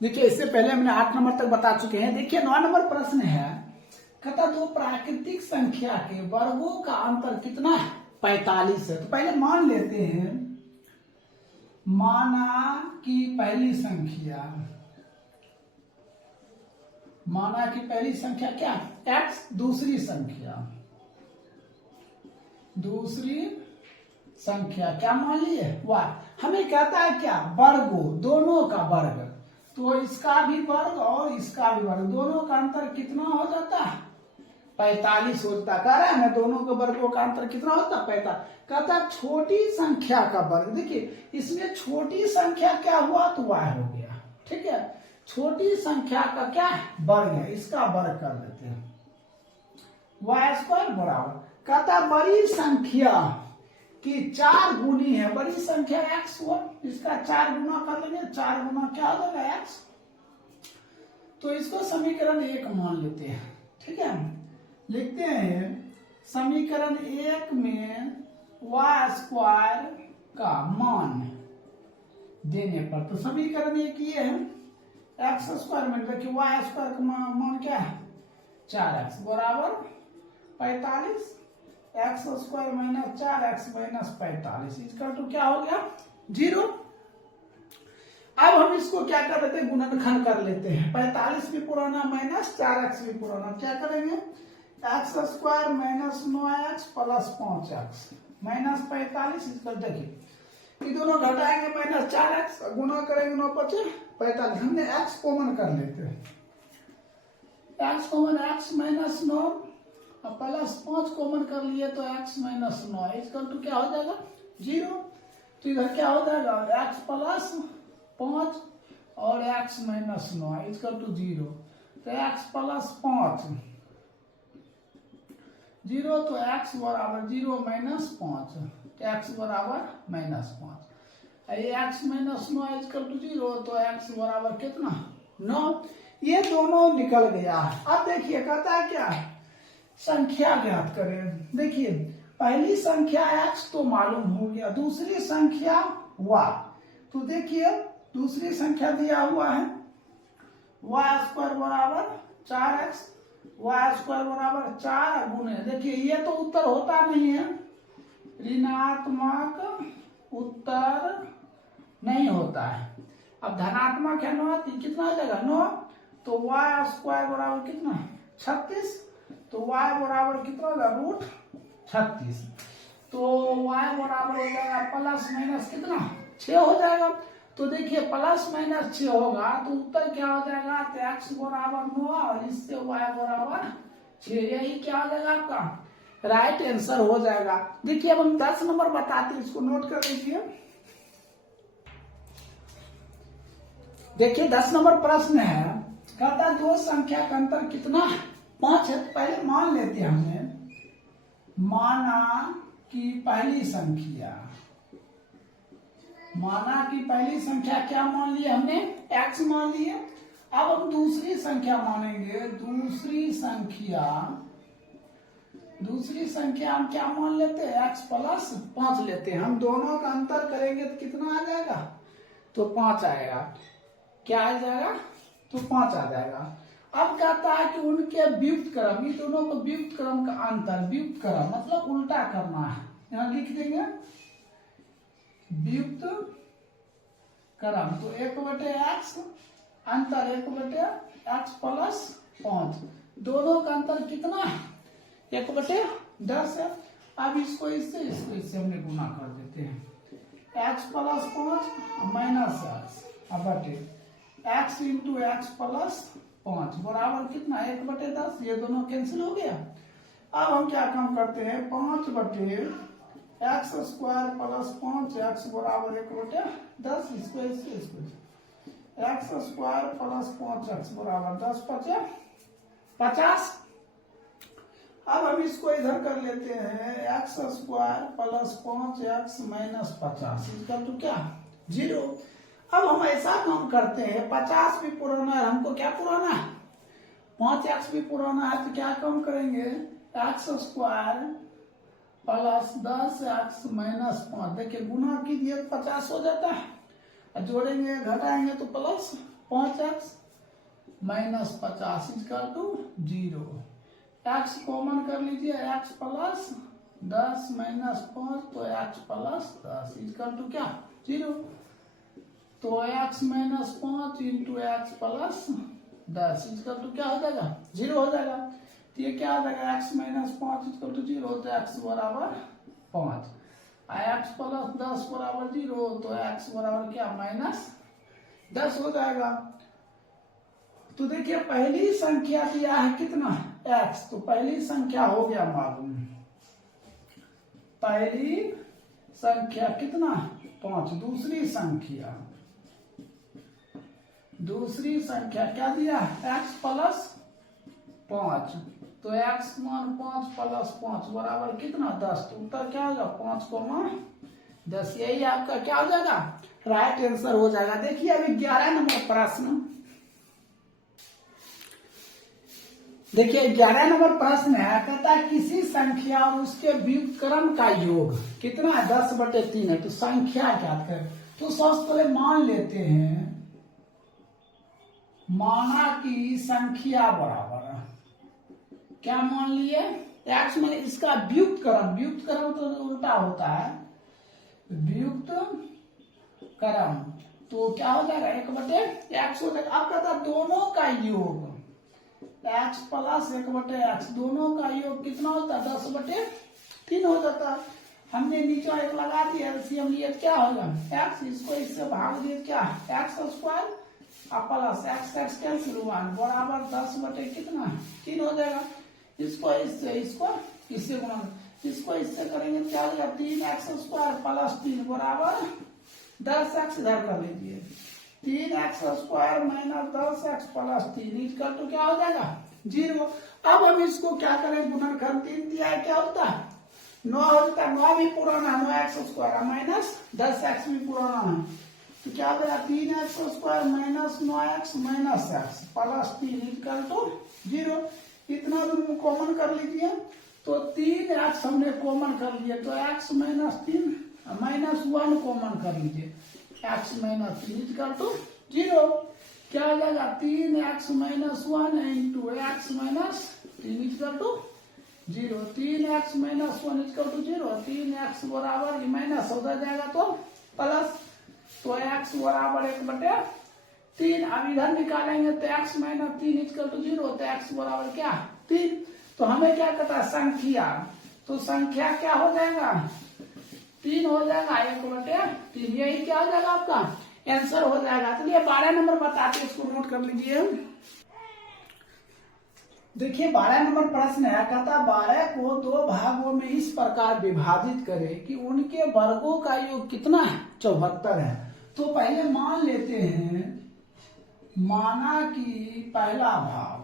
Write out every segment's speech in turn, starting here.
देखिए इससे पहले हमने 8 नंबर तक बता चुके हैं। देखिए 9 नंबर प्रश्न है, कहता दो प्राकृतिक संख्या के वर्गों का अंतर कितना है? 45 है। तो पहले मान लेते हैं, माना कि पहली संख्या, माना कि पहली संख्या क्या? x, दूसरी संख्या क्या मान लिए? y। हमें कहता है क्या? वर्गो, दोनों का वर्ग। तो इसका भी वर्ग और इसका भी वर्ग, दोनों का अंतर कितना हो जाता है? 45 होता। कह रहा है ना दोनों के वर्गों का अंतर कितना होता है? 45। कहता छोटी संख्या का वर्ग। देखिए इसमें छोटी संख्या क्या हुआ? तो y हो गया। ठीक है, छोटी संख्या का क्या वर्ग है, इसका वर्ग कर देते हैं, y² बराबर। कहता बड़ी संख्या की 4 गुनी है, बड़ी संख्या x1, इसका 4 गुना कर लेंगे, 4 गुना क्या हो जाएगा? x। तो इसको समीकरण 1 मान लेते हैं। ठीक है, लिखते हैं समीकरण 1 में y² का मान देने पर, तो समीकरण 1 ये है, x² में देखिए y² का मान क्या है? 4x बराबर 45, x² माइनस 4x माइनस 45 इसका तो क्या हो गया? 0। अब हम इसको क्या कर लेते हैं? गुणनखंड कर लेते हैं। 45 भी पुराना माइनस 4x भी पुराना, क्या करेंगे? x² minus 9x plus 5x minus 45 इसका देखिए ये दोनों घटाएंगे माइनस 4x, गुना करेंगे 9 बचे 45। हमने x कॉमन कर लेते हैं, x कॉमन x माइनस 9 और प्लस 5 कॉमन कर लिए तो x माइनस 9 इसका तो क्या हो जाएगा? 0। तो इधर क्या हो जाएगा? x प्लस 5 और x माइनस 9 इसका तो 0। तो x प्लस 5 0, तो x बराबर 0 माइनस 5, x बराबर माइनस 5। ये x माइनस 9 इसका तो 0, तो x बराबर कितना? 9। ये दोनों निकल गया। अब देखिए कहता है क्या? संख्या ज्ञात करें। देखिए पहली संख्या x तो मालूम हो गया, दूसरी संख्या y। तो देखिए दूसरी संख्या दिया हुआ है y² बराबर 4x, y² बराबर 4 गुने, देखिए ये तो उत्तर होता नहीं है, ऋणात्मक उत्तर नहीं होता है। अब धनात्मक है 9, कितना आ जाएगा? 9। तो y² बराबर कितना? 36। तो y बराबर कितना होगा? √36। तो y बराबर हो जाएगा प्लस माइनस कितना? 6 हो जाएगा। तो देखिए प्लस माइनस 6 होगा तो उत्तर क्या हो जाएगा? तो x बराबर 9 और इससे y बराबर 6, यही क्या हो जाएगा आपका? राइट आंसर हो जाएगा। देखिए अब हम 10 नंबर बताते हैं, इसको नोट कर लीजिए। देखिए 10 नंबर प्रश्न है, कहता दो संख्या का अंतर कितना है? 5 है। पहले मान लेते हैं हमने, माना कि पहली संख्या, माना कि पहली संख्या क्या मान लिए हमने? x मान लिए। अब हम दूसरी संख्या मानेंगे, दूसरी संख्या हम क्या मान लेते हैं? x प्लस 5 लेते हैं। हम दोनों का अंतर करेंगे तो कितना आ जाएगा? तो 5 आएगा। क्या आ जाएगा? तो 5 आ जाएगा। अब कहता है कि उनके व्युत्त क्रम, ये दोनों को व्युत्त क्रम का अंतर, व्युत्त क्रम मतलब उल्टा करना है, यहां लिख देंगे व्युत्त क्रम। तो 1/x अंतर 1/x प्लस 5, दोनों का अंतर कितना है? 1/10 है। अब इसको इससे हमने गुना कर देते हैं, x प्लस 5 माइनस x अब बटे x इंटू एक्स प्लस 5 बराबर कितना? 1/10। ये दोनों कैंसिल हो गया। अब हम क्या काम करते हैं? 5/x² प्लस 5x बराबर 1/10। इसको x² प्लस 5x बराबर 10 × 50। अब हम इसको इधर कर लेते हैं, x² प्लस 5x माइनस 50 इसका तो क्या? 0। अब हम ऐसा काम करते हैं, 50 भी पुराना है, हमको क्या पुराना है? 5x भी पुराना है, तो क्या काम करेंगे? x² प्लस 10x माइनस 5, देखिए गुना कीजिए 50 हो जाता है, जोड़ेंगे घटाएंगे तो plus 5x minus 50 equal to 0। x common कर लीजिए, x प्लस 10 माइनस 5, तो x प्लस 10 इक्वल टू क्या 0। तो x minus 5 into x plus 10 equal to क्या हो जाएगा 0 हो जाएगा। तो ये क्या हो जाएगा x माइनस 5 इक्वल टू 0, तो x बराबर 5, x प्लस 10 बराबर 0, तो x बराबर क्या माइनस 10 हो जाएगा। तो देखिए पहली संख्या दिया है कितना x, तो पहली संख्या हो गया मालूम, पहली संख्या कितना 5। दूसरी संख्या क्या दिया x प्लस 5, तो x मान 5 प्लस 5 बराबर कितना 10, तो उत्तर क्या होगा 5,10। यही आपका क्या हो जाएगा राइट आंसर हो जाएगा। देखिए अभी 11 नंबर प्रश्न, देखिए 11 नंबर प्रश्न है, कहता है किसी संख्या और उसके व्युत्क्रम का योग कितना है 10/3 है, तो संख्या क्या है। तो सबसे पहले मान लेते हैं, माना कि संख्या बराबर है, क्या मान लिए x में इसका व्युत्क्रम तो उल्टा होता है, व्युत्क्रम तो क्या हो जाएगा 1/x हो जाएगा। अब कहता है दोनों का योग x प्लस 1/x, दोनों का योग कितना होता है 10/3 हो जाता है। हमने नीचे एक लगा दिया एलसीएम लिए क्या होगा x, इसको इससे भाग दिए क्या x² प्लस x कैंसिल 1 बराबर 10 कितना 3 हो जाएगा। इसको इससे गुणा, इसको इससे करेंगे क्या हो जाएगा 3x² प्लस 3 बराबर 10x, इधर कर लीजिए 3x² minus 10x plus 3 equal to क्या हो जाएगा 0। अब हम इसको क्या करें गुणनखंड 3 दिया है क्या होता है 9 होता है, 9 भी पुराना 9x² माइनस 10x भी पुराना है, तो क्या हो जाएगा 3x² minus 9x minus x plus 3 equal to 0। इतना दोनों कॉमन कर लीजिए, तो 3x हमने कॉमन कर लिए, तो x माइनस 3 माइनस 1 कॉमन कर लीजिए, x माइनस 3 इक्वल टू 0। क्या हो जाएगा 3x minus 1 into x minus 3 equal to 0। 3x minus 1 equal to 0, 3x बराबर माइनस हो जाएगा तो प्लस, तो x बराबर 1/3। अब इधर निकालेंगे तो x माइनस 3 इक्वल टू 0, तो x बराबर क्या 3। तो हमें क्या कहता है संख्या, तो संख्या क्या हो जाएगा 3 हो जाएगा 1/3, यही क्या हो जाएगा आपका आंसर हो जाएगा। चलिए 12 नंबर बताते, इसको नोट कर लीजिए। देखिए 12 नंबर प्रश्न है, कहता 12 को 2 भागों में इस प्रकार विभाजित करें कि उनके वर्गों का योग कितना है 74 है। तो पहले मान लेते हैं, माना कि पहला भाग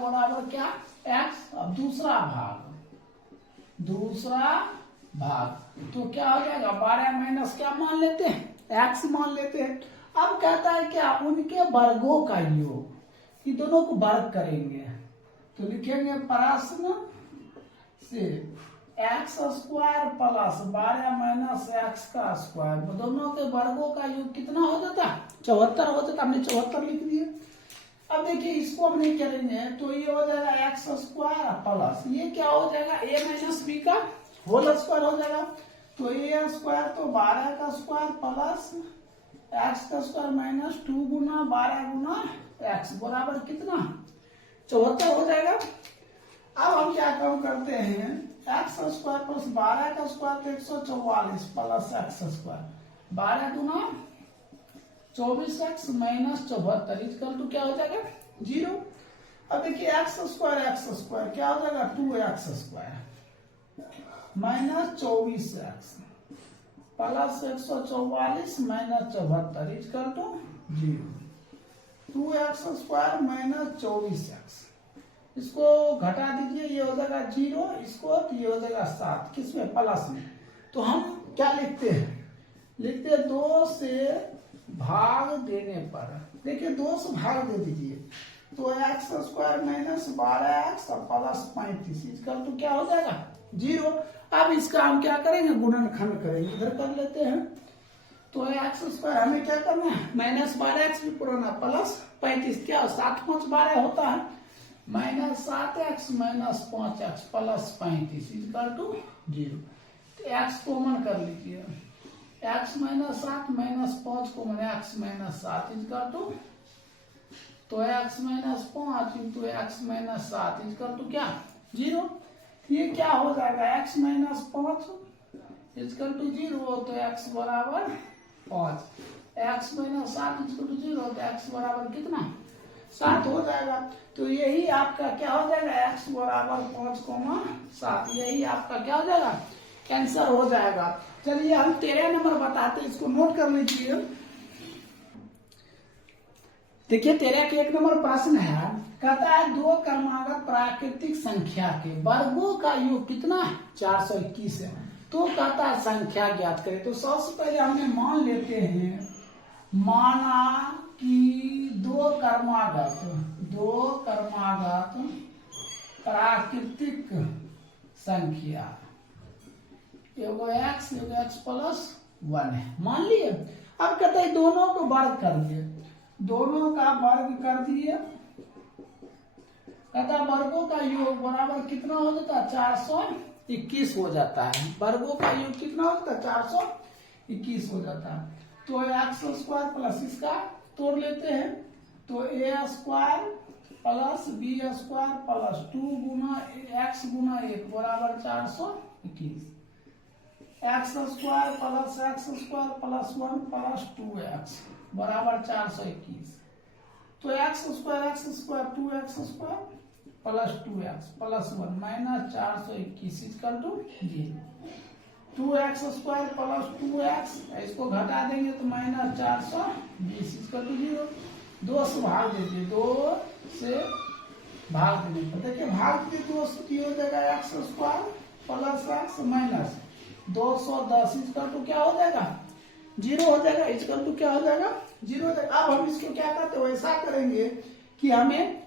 बराबर क्या x, अब दूसरा भाग तो क्या हो जाएगा 12 माइनस क्या मान लेते हैं x मान लेते हैं। अब कहता है क्या उनके वर्गों का योग, ये दोनों को वर्ग करेंगे, तो लिखेंगे प्रश्न से x² प्लस 12 माइनस x का स्क्वायर, दोनों के वर्गों का योग कितना हो जाता 74 हो जाता, हमने 74 लिख दिया। अब देखिए इसको हम नहीं करेंगे, तो ये हो जाएगा x² प्लस ये क्या हो जाएगा a माइनस b का होल स्क्वायर हो जाएगा, तो a² तो 12 का स्क्वायर प्लस x का स्क्वायर माइनस 2 गुना 12 गुना x बराबर कितना 74 हो जाएगा। अब हम क्या काम करते हैं x² प्लस 12 का स्क्वायर तो 144 प्लस x², 12 गुना 24x माइनस 74 इक्वल टू क्या हो जाएगा 0। अब देखिए x² क्या हो जाएगा 2x² minus 24x plus 144 minus 74 equal to 0। 2x² minus 24x, इसको घटा दीजिए, ये हो जाएगा 0, इसको तो ये हो जाएगा 7, किसमें प्लस में। तो हम क्या लिखते हैं 2 से भाग देने पर, देखिए 2 से भाग दे दीजिए, तो x² minus 12x plus 35 equal to क्या हो जाएगा 0। अब इसका हम क्या करेंगे गुणनखंड करेंगे, इधर कर लेते हैं, तो एक्स स्क्वायर हमें क्या करना है, -12x भी पुराना प्लस 35, क्या 7 5 12 होता है, -7x -5x plus 35 equal to 0। तो x कॉमन कर लीजिए, x -7 -5 common, x -7 equal to, तो x -5 into x -7 equal to क्या 0। ये क्या हो जाएगा, x -5 इक्वल टू 0, तो x बराबर 5, x -7 इक्वल टू 0, तो x बराबर कितना 7 हो जाएगा। तो यही आपका क्या हो जाएगा, x बराबर 5,7, यही आपका क्या हो जाएगा, आंसर हो जाएगा। चलिए हम 13 नंबर बताते हैं, इसको नोट कर लीजिए। देखिए 13 के 1 नंबर प्रश्न है, कहता है दो क्रमागत प्राकृतिक संख्या के वर्गों का योग कितना है, 421 है। तो कहता है संख्या ज्ञात करें। तो सबसे पहले हमने मान लेते हैं, माना कि दो क्रमागत प्राकृतिक संख्या एगो x प्लस 1 है, मान लिए। अब कहते हैं दोनों को वर्ग कर दिए, दोनों का वर्ग कर दिए, कहता वर्गों का योग बराबर कितना हो जाता है, 421 हो जाता है। वर्गों का योग कितना हो जाता है, 421 हो जाता है। तो एक्स स्क्वायर प्लस इसका तोड़ लेते हैं, तो A square plus B square plus 2 गुना एक्स गुना 1 बराबर 421, x square plus 1 plus 2x बराबर 421। तो x square 2x square plus 2x plus 1 minus 421 equal to 0। 2x square plus 2x, इसको घटा देंगे तो माइनस 420 इक्वल टू 0। 2 से भाग देते, 2 से भाग देने पर देखिए भाग दे 2 से हो जाएगा x square plus x minus 210 equal to क्या हो जाएगा, 0 हो जाएगा। इक्वल टू क्या हो जाएगा, 0 हो जाएगा। अब हम इसको क्या करते हैं, वैसा करेंगे कि हमें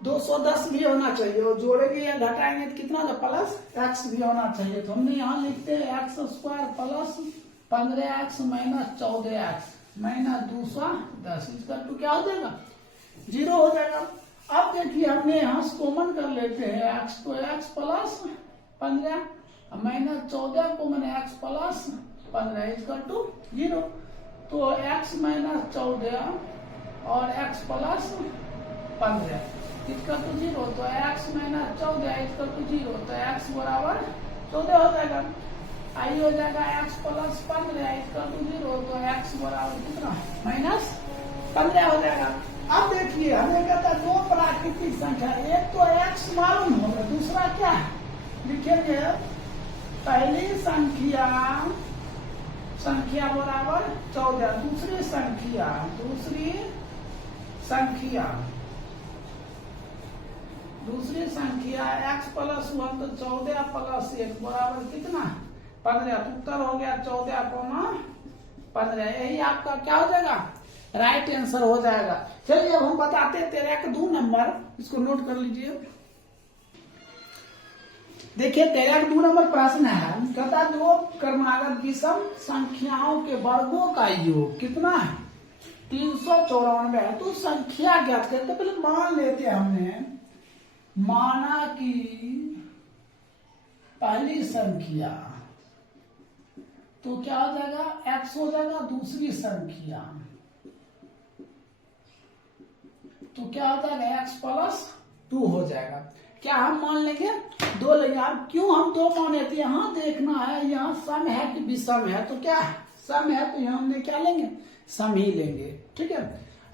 210 भी होना चाहिए, और जोड़ेंगे या घटाएंगे तो कितना होगा, प्लस x भी होना चाहिए। तो हमने यहाँ लिखते हैं x square plus 15x minus 14x minus 210 equal to क्या हो जाएगा, 0 हो जाएगा। अब देखिए हमने यहाँ से कॉमन कर लेते हैं, x को x plus 15 minus 14 common x plus 15 equal to 0। तो x माइनस 14 और x प्लस 15 इक्वल टू 0, तो x माइनस 14 इक्वल टू 0, तो x बराबर 14 हो जाएगा। आई हो जाएगा x प्लस 15 इक्वल टू 0, तो x बराबर कितना माइनस 15 हो जाएगा। अब देखिए हमें कहता है दो प्राकृतिक संख्या, एक तो x मालूम होगा, दूसरा क्या लिखेंगे, पहली संख्या बराबर 14, दूसरी संख्या x प्लस 1, तो 14 प्लस 1 बराबर कितना 15, उत्तर हो गया 14,15। यही आपका क्या हो जाएगा, राइट आंसर हो जाएगा। चलिए अब हम बताते हैं 13 का 2 नंबर, इसको नोट कर लीजिए। देखिए 13 का 2 नंबर प्रश्न है, कहता दो क्रमागत विषम संख्याओं के वर्गों का योग कितना है, 394 है। तो संख्या ज्ञात करते पहले मान लेते हैं, हमने माना कि पहली संख्या तो क्या हो जाएगा, x हो जाएगा, दूसरी संख्या तो क्या हो जाएगा, x प्लस 2 हो जाएगा। क्या हम मान लेंगे, 2 लेंगे। अब क्यों हम 2 माने थे, यहाँ देखना है यहाँ सम है कि विषम है, तो क्या सम है, तो यहाँ हमने क्या लेंगे, सम ही लेंगे, ठीक है।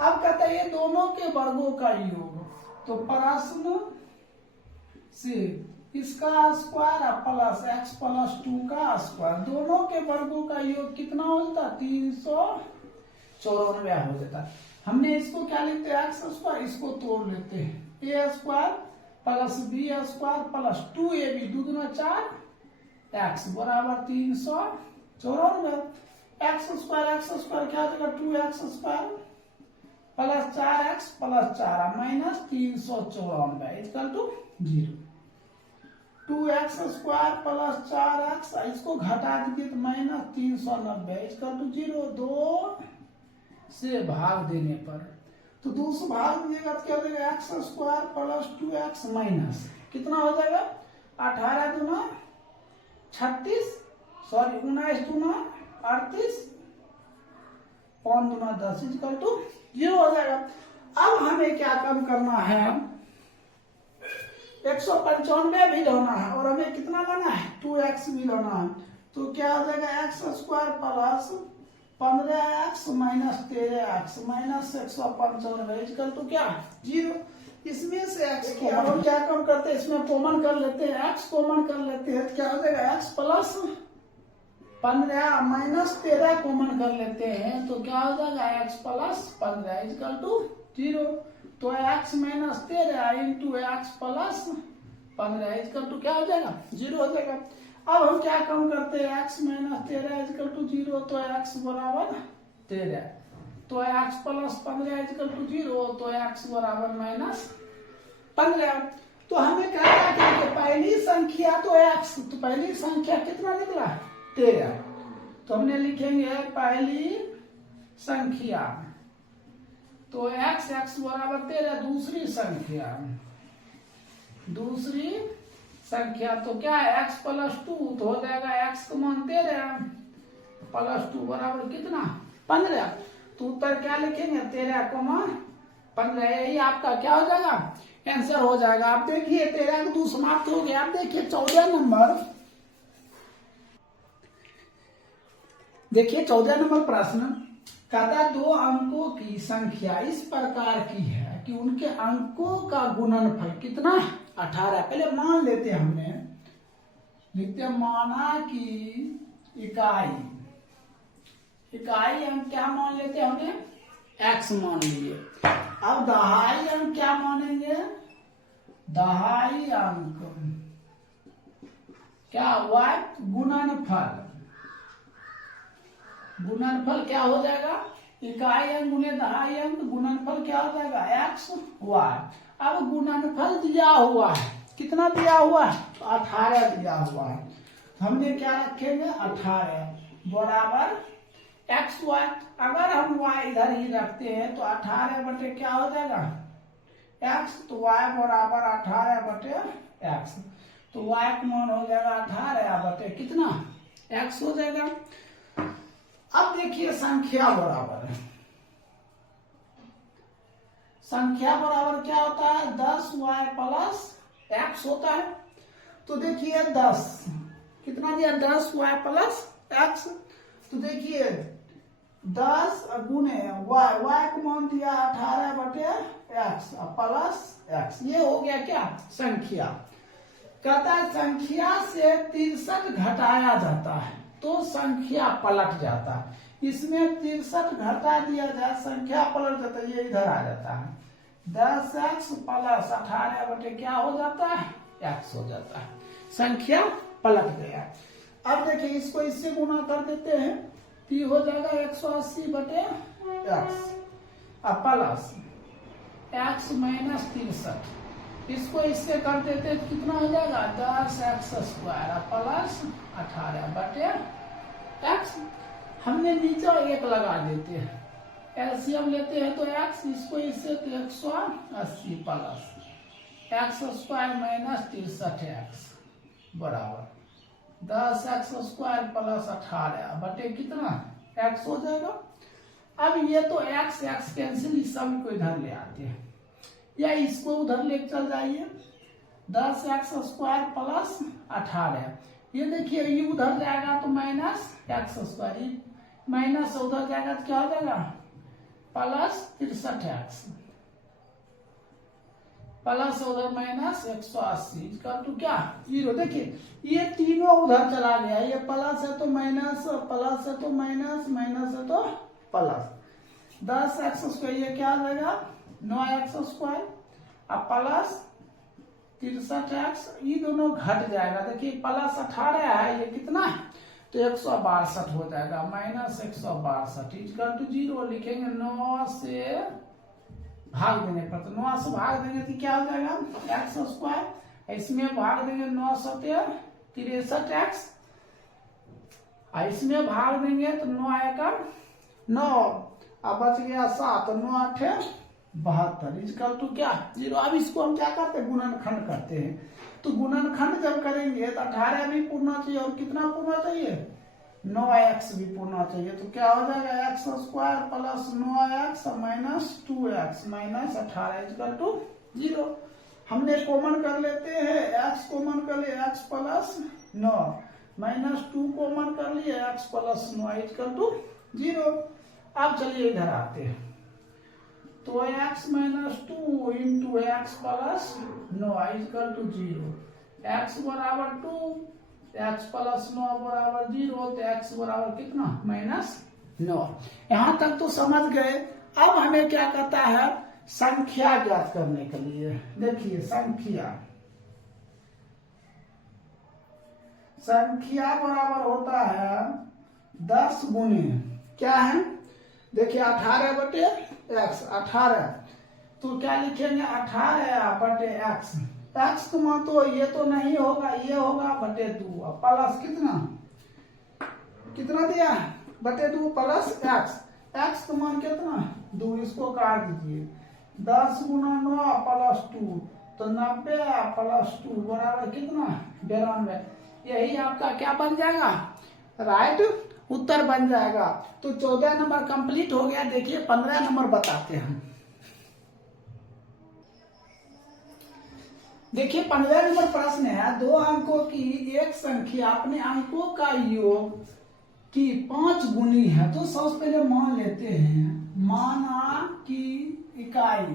अब कहता है ये दोनों के वर्गों का योग, तो प्रश्न से इसका स्क्वायर प्लस x प्लस 2 का स्क्वायर, दोनों के वर्गों का योग कितना हो जाता, 394 हो जाता। हमने इसको क्या लिखते हैं, एक्स स्क्वायर, इसको तोड़ लेते हैं, A square plus B square plus 2ab 2 दूना 4 x बराबर 394। एक्स स्क्वायर क्या हो जाएगा, 2x square plus 4x plus 4 minus 394 equal to 0। 2x square plus 4x, इसको घटा दीजिए तो माइनस 390 इसका तो 0, 2 से भाग देने पर, तो 2 से भाग दीजिएगा तो क्या हो जाएगा, x square plus 2x minus कितना हो जाएगा, 18 दूना 36, सॉरी 19 दूना 38, 5 दूना 10 इक्वल टू 0 हो जाएगा। अब हमें क्या कम करना है, 195 भी लाना है और हमें कितना लाना है, 2x भी लाना है, तो क्या हो जाएगा, x square plus 15x minus 13x minus 195 equal to क्या, 0। इसमें से x को हम क्या कम करते हैं, इसमें कॉमन कर लेते हैं, x कॉमन कर लेते हैं, क्या हो जाएगा, x प्लस 15 माइनस 13 कॉमन कर लेते हैं तो क्या हो जाएगा, x प्लस 15 इक्वल टू 0, तो x minus 13 into x plus 15 equal to क्या हो जाएगा, 0 हो जाएगा। अब हम क्या कम करते हैं, x माइनस 13 इक्वल टू 0, तो x बराबर 13, तो x प्लस 15 इक्वल टू 0, तो x बराबर माइनस 15। तो हमें क्या कि पहली संख्या तो x, तो पहली संख्या कितना निकला, 13, तो हमने लिखेंगे पहली संख्या, तो x बराबर 13, दूसरी संख्या तो क्या है, x प्लस 2, तो हो जाएगा x का मान 13 प्लस 2 बराबर कितना, 15, तो उत्तर क्या लिखेंगे, 13 का मान 15, यही आपका क्या हो जाएगा, आंसर हो जाएगा। आप देखिए 13 का 2 समाप्त हो गया। आप देखिए 14 नंबर, देखिए 14 नंबर प्रश्न कहता 2 अंकों की संख्या इस प्रकार की है कि उनके अंकों का गुणनफल कितना, 18। पहले मान लेते हैं, हमने लिखते हैं माना कि इकाई अंक क्या मान लेते हैं, हमने x मान लिए। अब दहाई अंक क्या मानेंगे, दहाई अंक क्या हुआ, गुणनफल क्या हो जाएगा, इकाई अंक गुने दहाई अंक, गुणनफल क्या हो जाएगा, x y। अब गुणनफल दिया हुआ है, कितना दिया हुआ है, तो 18 दिया हुआ है, हमने क्या रखेंगे, 18 बराबर x y। अगर हम y इधर ही रखते हैं तो 18 बटे क्या हो जाएगा, x, तो y बराबर 18 बटे x, तो y का मान हो जाएगा 18 बटे कितना, x हो जाएगा। अब देखिए संख्या बराबर है, संख्या बराबर क्या होता है, 10y प्लस x होता है। तो देखिए 10 कितना दिया, 10y प्लस x, तो देखिए 10 गुने y, y को मान दिया 18 बटे x प्लस x, ये हो गया क्या, संख्या। कहता है संख्या से 63 घटाया जाता है तो संख्या पलट जाता है, इसमें 63 घटा दिया जाए, संख्या पलट जाता है, ये इधर आ जाता है, 10x प्लस 18 बटे क्या हो जाता है, x हो जाता है, संख्या पलट गया। अब देखिए इसको इससे गुना कर देते हैं, तो ये हो जाएगा 180 बटे x, अब प्लस x माइनस 63, इसको इससे कर देते हैं, कितना हो जाएगा, 10x स्क्वायर प्लस 18 बटे x। हमने नीचे 1 लगा देते हैं, एलसीएम लेते हैं तो x, इसको इससे तो 180 plus x square minus 63x बराबर 10x स्क्वायर प्लस 18 बटे कितना, x हो जाएगा। अब ये तो x कैंसिल, इस सब को इधर ले आते हैं, या इसको उधर ले चल जाइए, 10x स्क्वायर प्लस 18, ये देखिए ये उधर जाएगा तो माइनस x स्क्वायर, माइनस उधर जाएगा तो क्या हो जाएगा, प्लस 63x प्लस उधर माइनस 180 इसका तो क्या, 0। देखिए ये तीनों उधर चला गया, ये प्लस है तो माइनस, प्लस है तो माइनस, माइनस है तो प्लस, 10x स्क्वायर, ये क्या आ जाएगा 9x स्क्वायर, अब प्लस 63x, ये दोनों घट जाएगा। देखिए प्लस 18 है, ये कितना है, तो 162 हो जाएगा, माइनस 162 इक्वल टू 0 लिखेंगे, 9 से भाग देने पर, तो 9 से भाग देंगे तो क्या हो जाएगा, x स्क्वायर इसमें भाग देंगे 9 सत्या 63x, इसमें भाग देंगे तो 9 एका 9, अब बच गया 7, 9 8 72 इजकल टू क्या 0। अब इसको हम क्या करते हैं, गुणनखंड करते हैं। तो गुणनखंड जब करेंगे तो 18 भी पूर्णा चाहिए और कितना पूर्णा चाहिए, 9x भी पूर्णा चाहिए। तो क्या हो जाएगा x square plus 9x minus 2x minus 18 equal to 0। हमने कॉमन कर लेते हैं, x कॉमन कर लिए x प्लस 9 माइनस 2 कॉमन कर लिए x प्लस 9 इजकल टू 0। अब चलिए इधर आते हैं, तो x minus 2 into x plus 9 equal to 0, x बराबर 2, x प्लस 9 बराबर 0, तो x बराबर कितना -9। यहां तक तो समझ गए। अब हमें क्या कहता है, संख्या ज्ञात करने के लिए। देखिए संख्या बराबर होता है 10 गुने क्या है, देखिए 18 बटे x, 18 तो क्या लिखेंगे 18 बटे x, x तो मान तो ये तो नहीं होगा, ये होगा बटे 2 प्लस कितना दिया बटे 2 प्लस x तो मान कितना 2, इसको काट दीजिए 10 गुना 9 प्लस 2 तो 90 प्लस 2 बराबर कितना 92। यही आपका क्या बन जाएगा, राइट उत्तर बन जाएगा। तो 14 नंबर कंप्लीट हो गया। देखिए 15 नंबर बताते हैं। देखिए 15 नंबर प्रश्न है, 2 अंकों की एक संख्या अपने अंकों का योग की 5 गुनी है। तो सबसे पहले मान लेते हैं, माना कि इकाई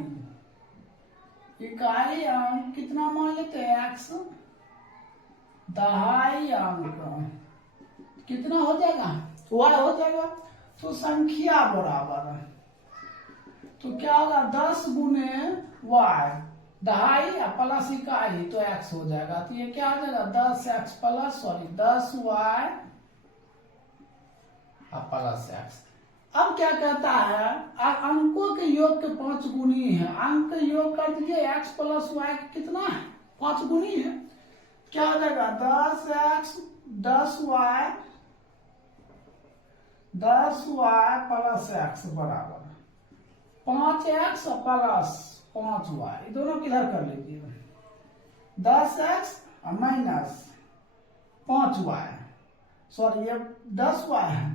अंक कितना मान लेते हैं x, दहाई अंक कितना हो जाएगा y हो जाएगा। तो संख्या बराबर तो क्या होगा 10 गुने y, दहाई प्लस इकाई तो x हो जाएगा। तो ये क्या हो जाएगा 10x plus 10y plus x। अब क्या कहता है, अंकों के योग के 5 गुनी है। अंक के योग कर दीजिए x प्लस y कितना है 5 गुनी है। क्या हो जाएगा 10x 10y प्लस x बराबर 5x प्लस 5y, दोनों किधर कर लीजिए 10x माइनस 5y, सॉरी ये 10y है,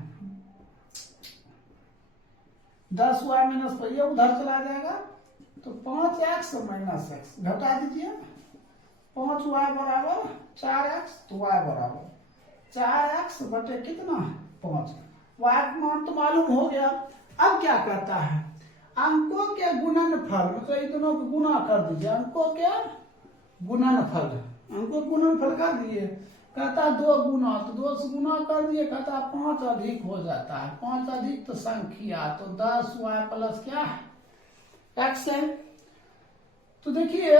10y माइनस ये उधर चला जाएगा तो 5x माइनस x घटा दीजिए, 5y बराबर 4x तो y बराबर 4x बटे कितना 5, y मान तो मालूम हो गया। अब क्या करता है, अंकों के गुणनफल मतलब ये दोनों को गुना कर दीजिए, अंकों के गुणनफल कर दिए। कहता 2 गुना तो 2 से गुना कर दिए, कहता 5 अधिक हो जाता है, 5 अधिक तो संख्या तो 10y प्लस क्या है x है। तो देखिए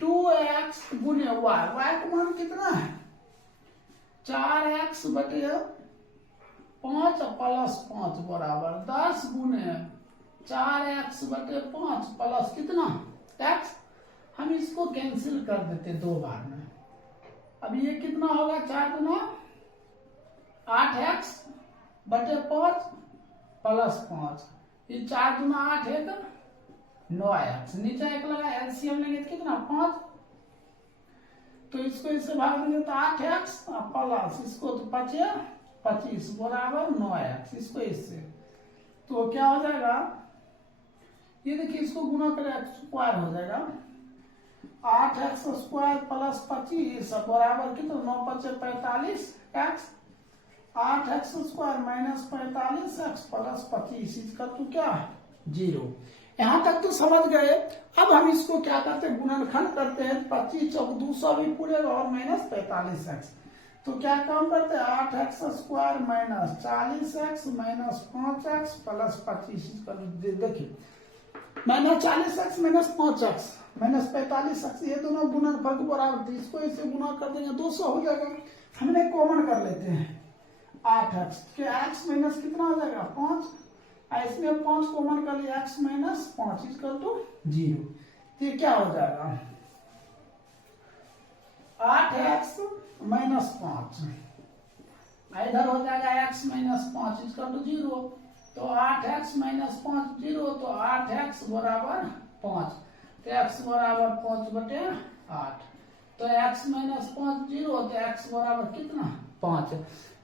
2x गुने y का मान कितना है 4x बटे 5 प्लस 5 बराबर 10 गुने 4x बटे 5 प्लस कितना x। हम इसको कैंसिल कर देते 2 बार में। अब ये कितना होगा 4 गुना 8x बटे 5 प्लस 5, ये 4 गुना 8 है तो 9x, नीचे 1 लगा एलसीएम लेंगे तो कितना 5, तो इसको इससे भाग देंगे तो 8x प्लस इसको तो 25 बराबर 9x, इसको इससे तो क्या हो जाएगा, ये देखिए इसको गुना करें स्क्वायर हो जाएगा 8x स्क्वायर प्लस 25 बराबर कितना 9 × 45x, 8x square minus 45x plus 25 इसका तो क्या 0। यहां तक तो समझ गए। अब हम इसको क्या करते हैं गुणनखंड करते हैं, 25 चौक 200 भी पूरे और माइनस 45x, तो क्या काम करते हैं 8x square minus 40x minus 5x plus 25। देखिए minus 40x minus 5x minus 45x, ये दोनों गुणनफल को बराबर थे, इसको इसे गुना कर देंगे 200 हो जाएगा। हमने कॉमन कर लेते हैं 8x के x माइनस कितना हो जाएगा 5, इसमें 5 कॉमन कर लिया x माइनस 5 इक्वल टू 0। तो ये क्या हो जाएगा 8x माइनस 5, इधर हो जाएगा x माइनस 5 इसका तो 0, तो 8x माइनस 5 0, तो 8x बराबर 5, तो x बराबर 5/8, तो x माइनस 5 0, तो x बराबर कितना 5।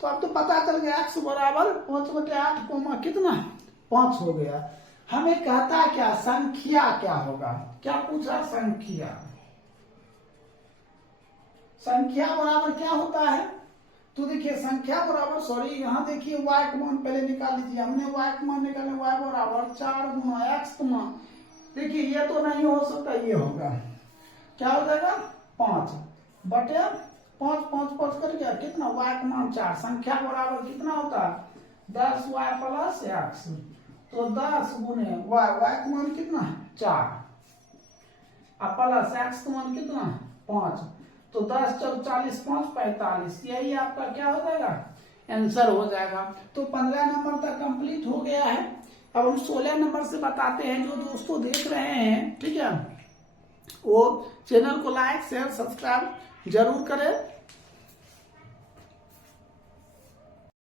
तो अब तो पता चल गया x बराबर 5/8 कोमा कितना 5 हो गया। हमें कहता क्या संख्या क्या होगा, क्या पूछा संख्या, संख्या बराबर क्या होता है, तो देखिए संख्या बराबर सॉरी यहाँ देखिए y का मान पहले निकाल लीजिए, हमने y का मान निकाले, y बराबर 4 गुना x का मान, देखिए ये तो नहीं हो सकता, ये होगा क्या हो जाएगा 5 बटे 5, 5 5 कर गया कितना y का मान 4, संख्या बराबर कितना होता है 10y प्लस x, तो 10 गुने y, y का मान कितना 4 अब प्लस x का मान कितना 5, तो 10 4 40 5 45, यही आपका क्या हो जाएगा आंसर हो जाएगा। तो 15 नंबर तक कंप्लीट हो गया है। अब हम 16 नंबर से बताते हैं, जो दोस्तों देख रहे हैं ठीक है वो चैनल को लाइक शेयर सब्सक्राइब जरूर करें।